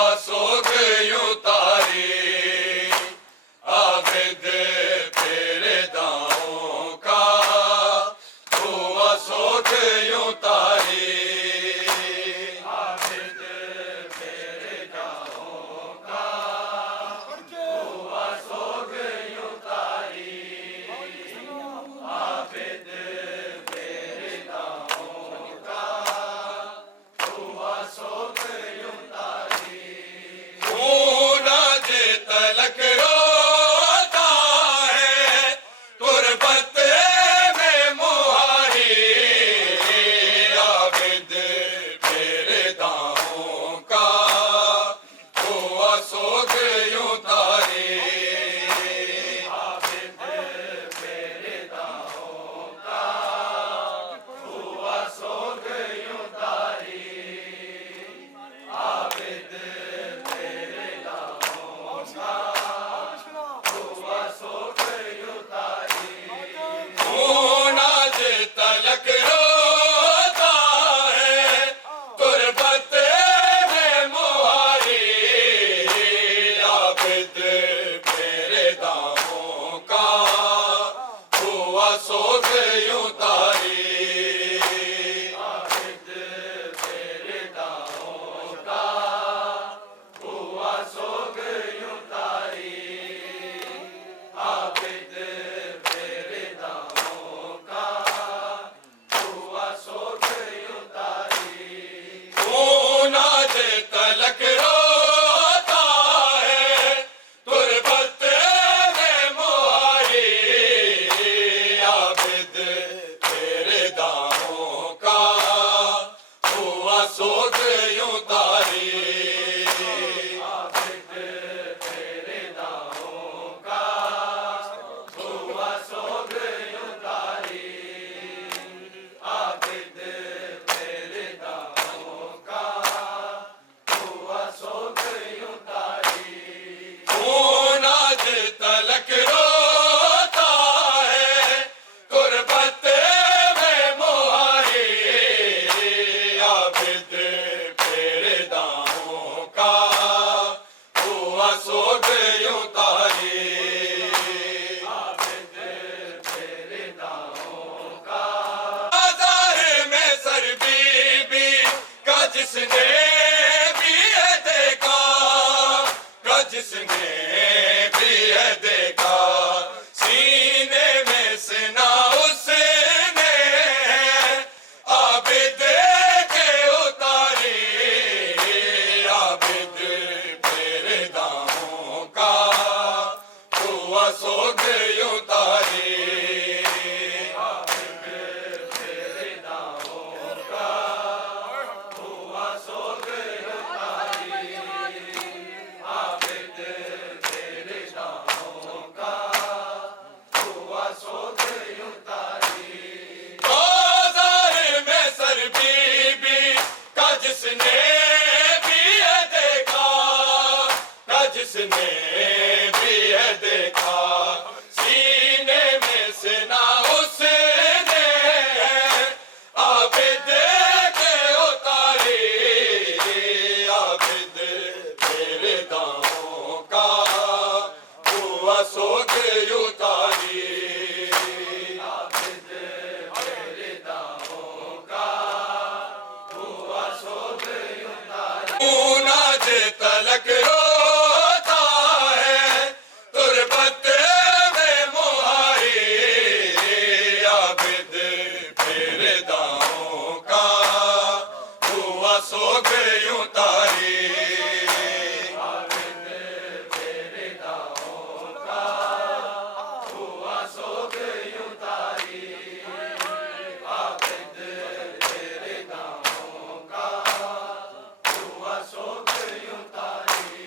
सोख यूं तारी आबिद तेरे दाओं का हुआ सोख यूं तारी आबिद तेरे दाओं का हुआ सोख यूं तारी आबिद तेरे दाओं का हुआ सोख यूं तारी तलक रोता है तुरबत में मुहारी आबिद तेरे दामों का हुआ सोख यूं तारी आबिद तेरे दामों का हुआ सोख यूं तारी आबिद तलक रोता है तुरबत में मुहारी आबिद तेरे दामों का हुआ सोख यूं तारी आबिद तेरे दामों का हुआ सोख यूं तारी आबिद तेरे दामों का सोख यूं तारी नाज तलक रोता है तुरबत में मुहारी आबिद तेरे दामों का हुआ सोख यूं तारी आबिद तेरे दामों का हुआ सोख यूं तारी आबिद तेरे दामों का हुआ सोख यूं तारी नाज तलक रोता है तुरबत में मुहारी आबिद तेरे दामों का हुआ सोख यूं तारी आबिद तेरे दामों का जिसने भी है देखा जिसने भी है देखा सीने में सिना उसने आबिद के उतारी आबिद तेरे दामों का हुआ सोख यूं तारी आबिद तेरे दामों का सोख यूं तारी आबिद तेरे दामों का हुआ सोख यूं तारी बाजार में सर बीबी का जिसने भी है देखा जिसने भी है देखा सीने में सिना उसने आबिद के उतारी आबिद तेरे दामों का हुआ सोख यूं तारी आबिद तेरे दामों का हुआ सोख यूं तारी नाज तलक रोता है तुरबत में मुहारी आबिद तेरे दामों का हुआ सोख यूं तारी आबिद तेरे दामों का हुआ सोख यूं तारी आबिद तेरे दामों का हुआ सोख यूं तारी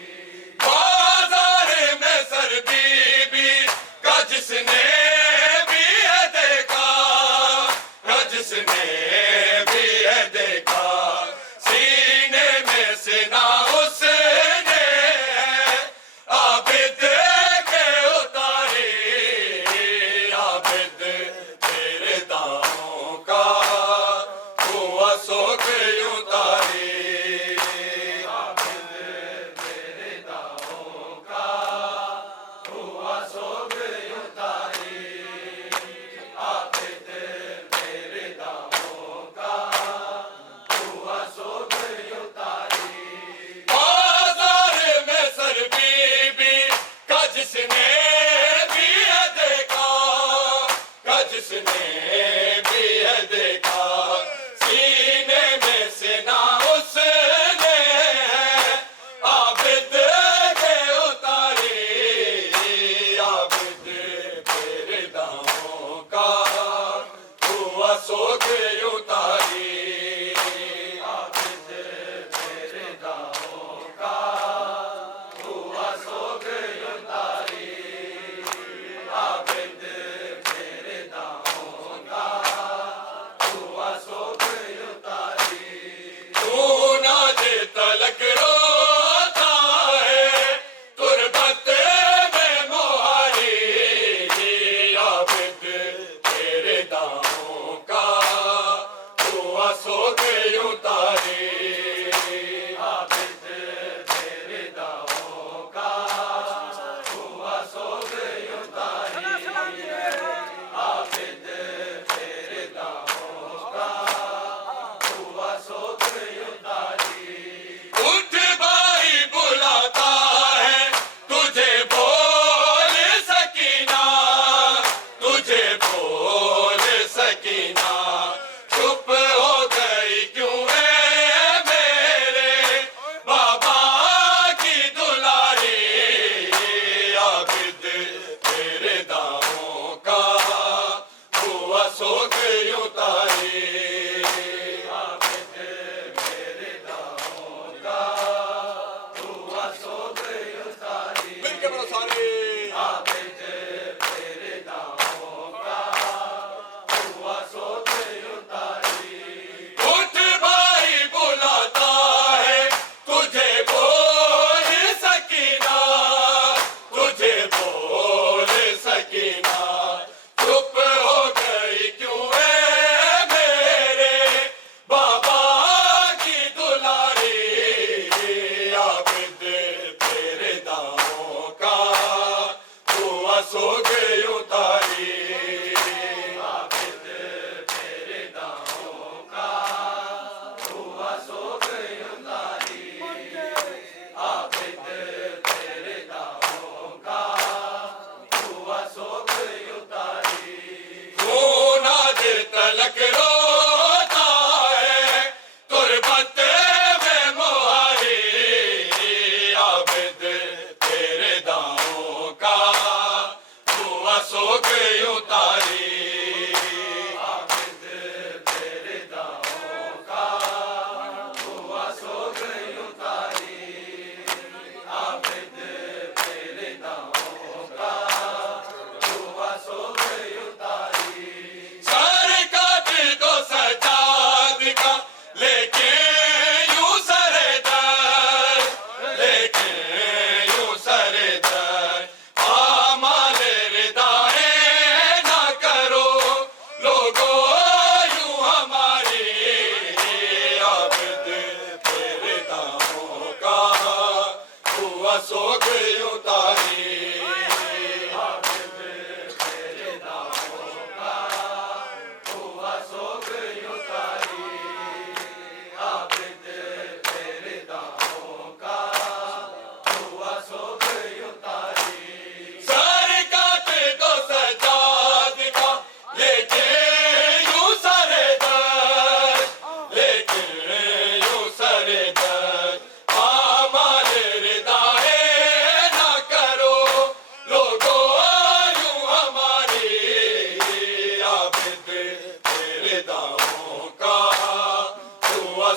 हुआ सोख उतारी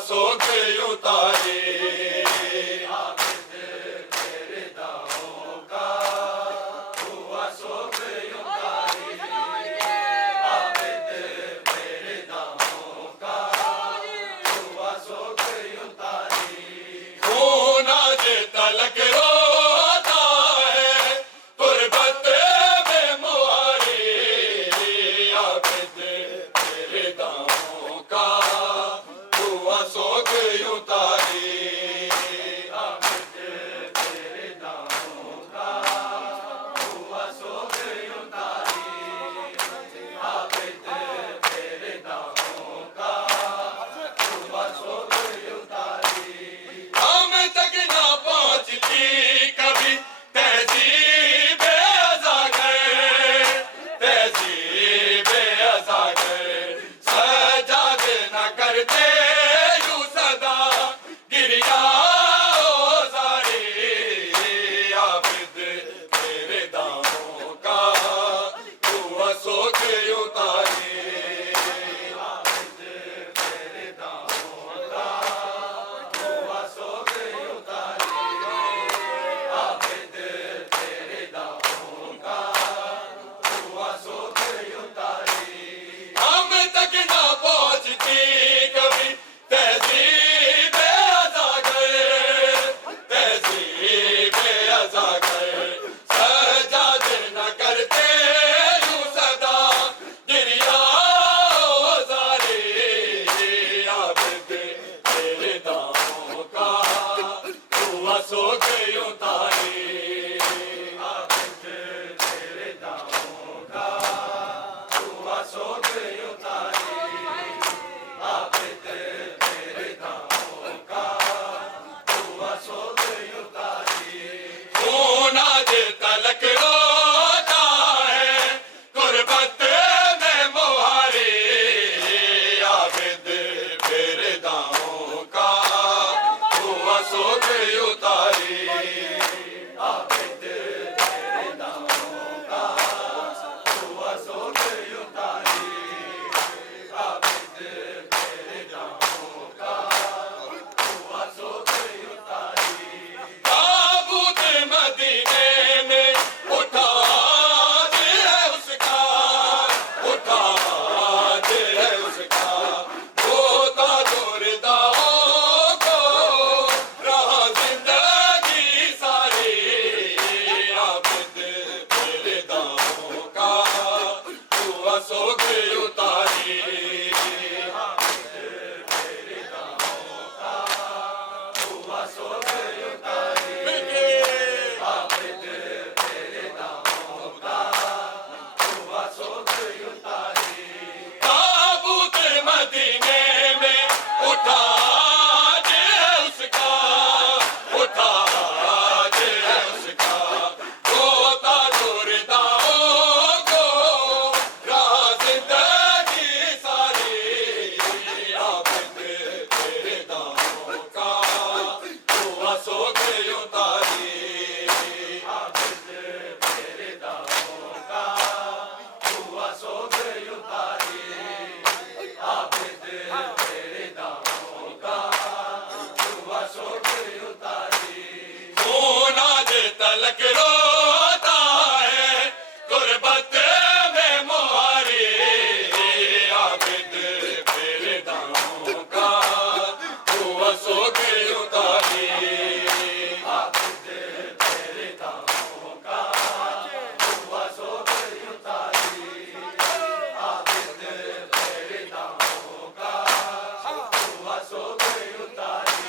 सोख उतारी तलक रोता है गुरबत में मुहारी आबिद तेरे दामों का हुआ सोख उतारी आबिद तेरे दामों का हुआ सोख उतारी आबिद तेरे दामों का हुआ सोख उतारी हम तक ना पहुंचती कभी तहजीब अज़ागर तहजीब अज़ागर सजाद न करते यूं सदा गिरिया ज़ारी आबिद तेरे दामों का हुआ सोख उतारी आबिद तेरे दामों का हुआ सोख हम तक ना पहुंचती कभी तहजीब अज़ागर तहजीब अज़ागर सजाद न करते यूं सदा गिरिया ज़ारी आबिद तेरे दामों का हुआ सोख उतारी आबिद तेरे दामों का हुआ सोख उतारी आबिद तेरे दामों का हुआ सोख उतारी सोना जे तलक रोता है गुरबत में मुहारी आबिद तेरे दामों का हुआ सोख उतारी आबिद तेरे दामों का हुआ सोख उतारी आबिद तेरे दामों का हुआ सोख उतारी ताबूत मदीने में उठा है उसका उठा है उसका होता दुर्दाओं को रहा जिंदगी सारी आबिद तेरे दामों का हुआ सोख उतारी आबिद तेरे दामों का हुआ सोख उतारी आबिद तेरे दामों का हुआ सोख उतारी ताबूत मदीने में उठा है उसका उठा है उसका होता दुर्दाओं को रहा जिंदगी सारी आबिद तेरे दामों का हुआ सोख उतारी आबिद तेरे दामों का हुआ सोख उतारी आबिद तेरे दामों का हुआ सोख उतारी सोना जे तलक रोता है गुरबत में मुहारी आबिद तेरे दामों का हुआ सोख उतारी आबिद तेरे दामों का हुआ सोख उतारी आबिद तेरे दामों का हुआ सोख उतारी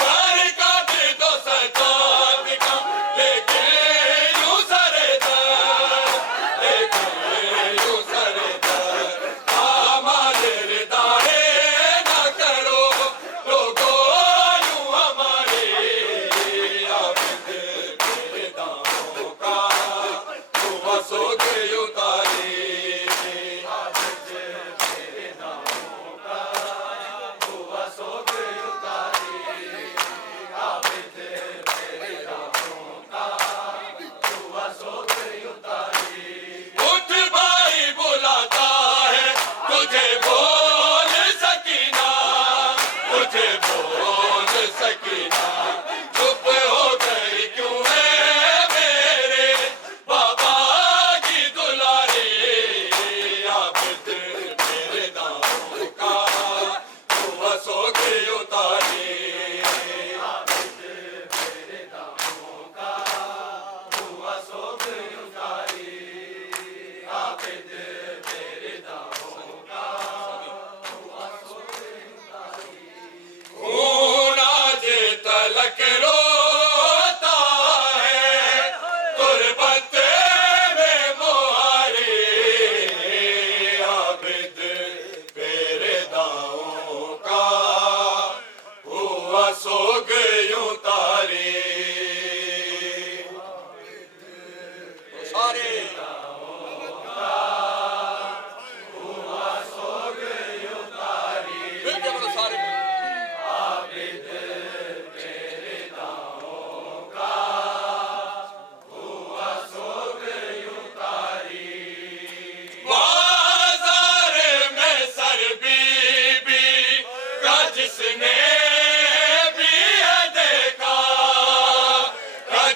सर काट दो सजाद का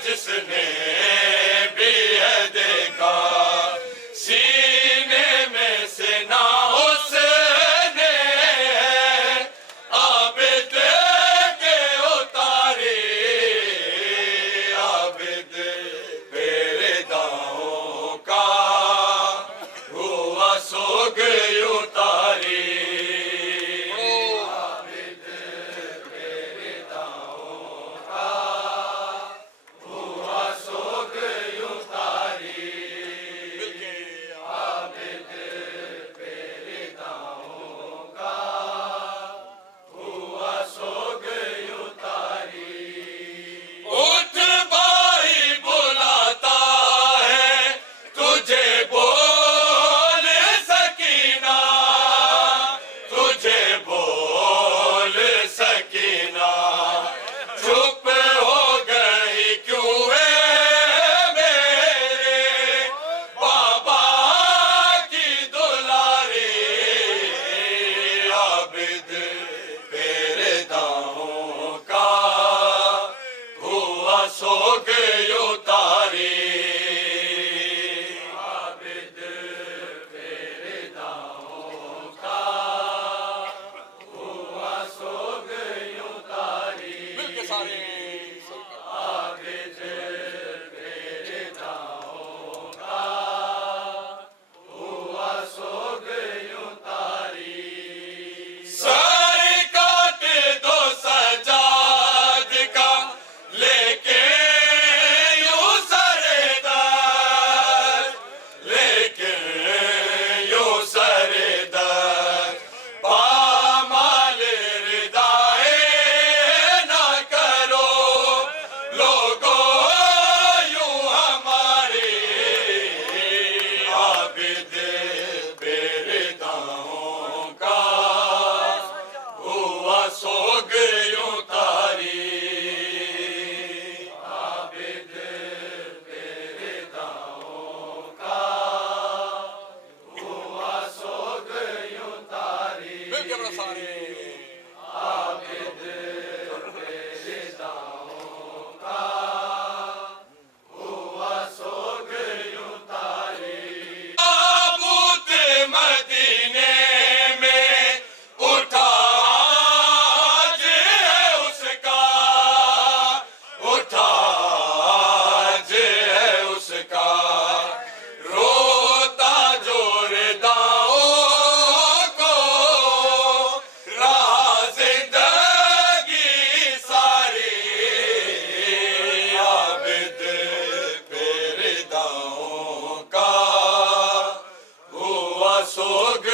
जिसने भी है देखा सीने में से ना उसने आबिद के उतारे आबिद पेरेदाओं का हुआ सोग उतारी उठ भाई बुलाता है तुझे बोल सकीना तुझे बोल सकीना चुप हो गई क्यों है मेरे बाबा की दुलारी आबिद पेरेदाओं का हुआ सोग उतारी आबिद पेरेदाओं का हुआ सोग उतारी मिलके सारे आबिद पेरेदाओं का हुआ सोग उतारी सारे काट दो सजाद का लेके यूं सरेदार लेके यूं सरेदार पामाल रिदाए ना करो लोगों यूं हमारे आबिद पेरेदाओं का हुआ सोग उतारी आबिद पेरेदाओं का हुआ सोग उतारी मिलके बड़ा सारे आबिद पेरेदाओं का हुआ सोग उतारी ताबूत मदीने में उठा आज है उसका उठा आज है उसका रोता जोरदाओं को रहा जिंदगी सारी आबिद पेरेदाओं का हुआ सोग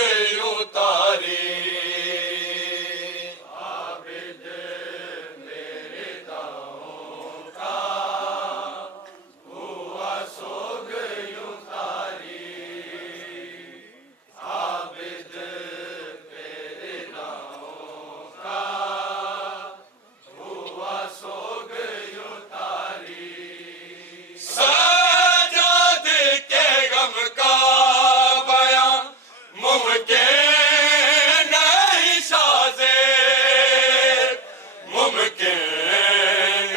उतारी आबिद पेरेदाओं का हुआ सोग उतारी आबिद पेरेदाओं का हुआ सोग उतारी सजाद के गम का बयां मुमकिन नहीं शाज़ेर मुमकिन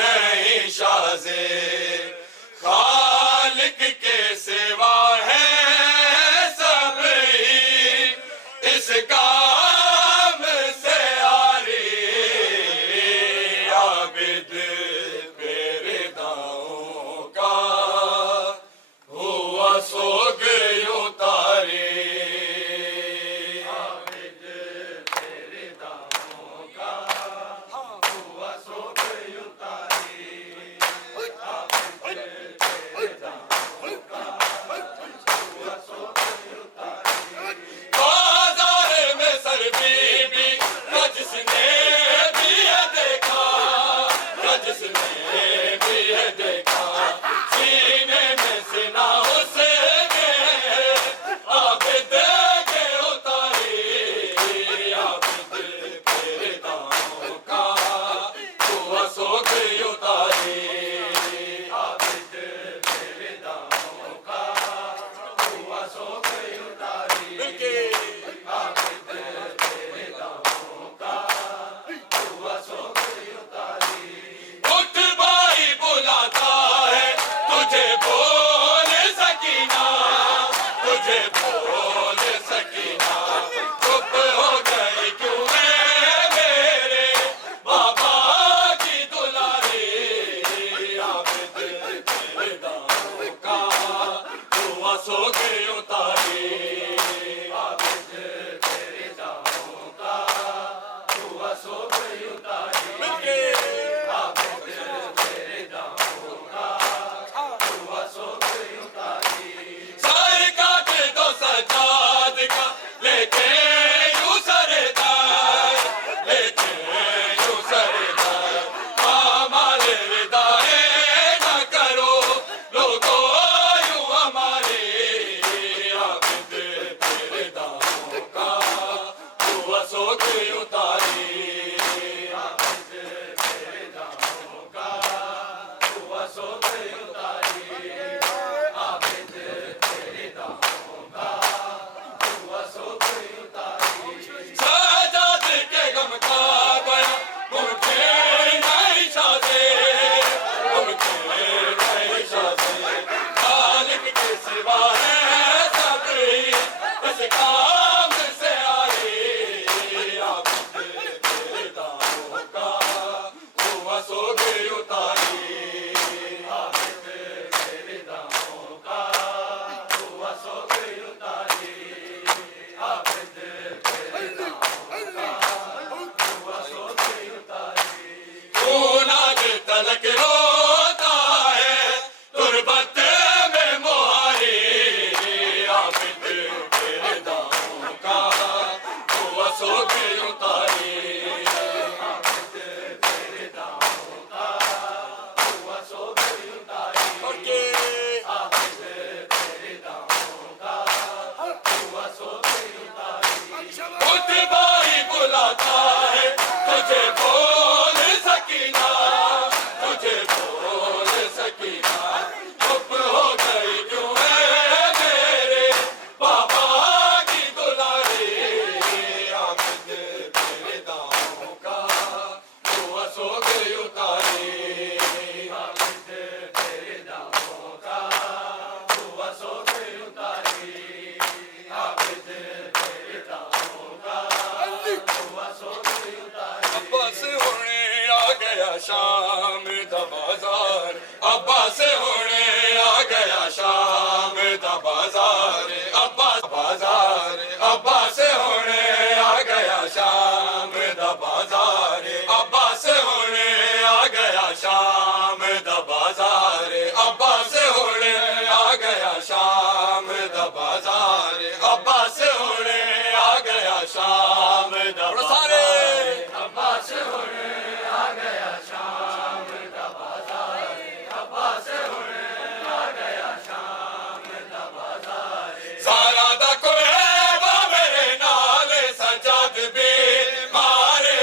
नहीं शाज़ेर खालिक के सिवा है सब ही इस काम से आरी आबिद पेरेदाओं का हुआ सोग उतारी आबिद पेरेदाओं का हुआ सोग उतारी आबिद पेरेदाओं सजाद के गम का बया मुमकिन नहीं शादी, मुमकिन नहीं शादी। खालिक के सिवा है सभी इस काम से आई। आबिद तेरे दामों का हुआ सो गई उतारी। आबिद तेरे दामों का हुआ सो गई उतारी। आबिद तेरे दामों का हुआ सो गई उतारी। खून आज तलक रोता है तुरबत में मुहारी। आबिद तेरे दामों का हुआ सो गई उतारी। आबिद तेरे दामों का हुआ सो गई उतारी। आबिद तेरे दामों का हुआ सो गई उतारी। खुतबाई बुलाता है तुझे बोल सकीना, तुझे बोल सकीना। चुप हो गई क्यों है मेरे बाबा की दुलारी। आबिद तेरे दामों का हुआ सो गई उतारी। आबिद तेरे दामों का हुआ सो गई उतारी। आबिद तेरे दामों का हुआ सो गई उतारी। अब्बास होने आ गया शाम दा बाजार। अब्बास होने आ गया शाम दा बाजार। अब्बास बाजार। अब्बास होने आ गया शाम दा बाजार। अब्बास होने आ गया शाम दा बाजार। अब्बास होने आ गया शाम दा बाजार। अब्बास होने आ गया शाम दा बाजार। अब्बास होने आ गया शाम दा बाजार। अब्बास होने आ गया शाम दा बाजार। सारा दा कोएबा मेरे नाल सजाद भी मारे।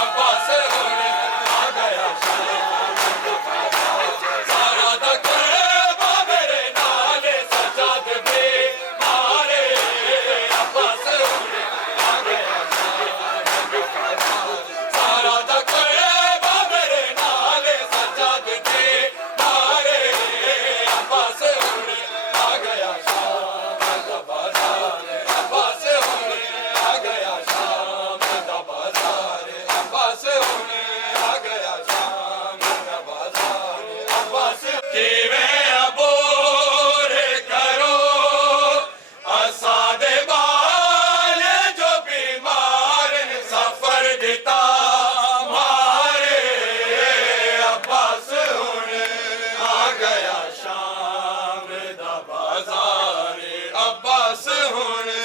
अब्बास होने आ गया शाम दा बाजार। सारा दा कोएबा मेरे नाल सजाद भी मारे। अब्बास होने आ गया शाम दा बाजार। सारा दा कोएबा मेरे नाल सजाद भी मारे। अब्बास होने आ गया शाम दा बाजार। अब्बास होने आ गया शाम दा बाजार। अब्बास होने आ गया शाम दा बाजार। अब्बास किवें अबूर करो असादे बाल जो बीमार सफर दिता मारे। अब्बास होने आ गया शाम दा बाजार। अब्बास होने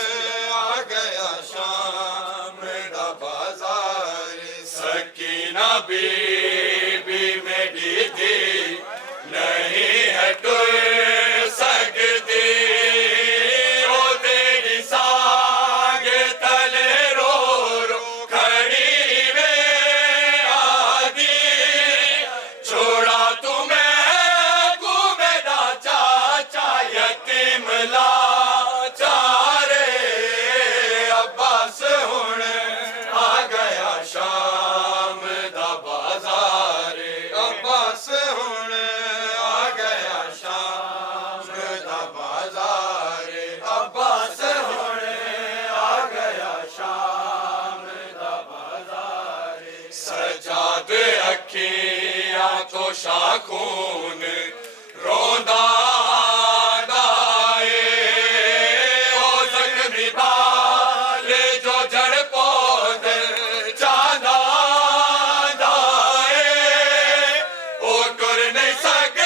आ गया शाम दा बाजार। सकीना बीबी मेरी दी नहीं है टुर सकती। ओ तेरी साग तले रो रो खड़ी वे आदि। छोड़ा तुम्हें को मेरा चाचा यतीम लाचारे। अब्बास होने आ गया शाम दा बाजार। अब्बास होने आ गया शाम दा बाजार। अब्बास होने आ गया शाम दा बाजार। सजाद अखियां तो शाखून रोंदा दाए। ओ जख्मी बाल जो जड़ पौधे चांदा दाए। ओ टुर नहीं सके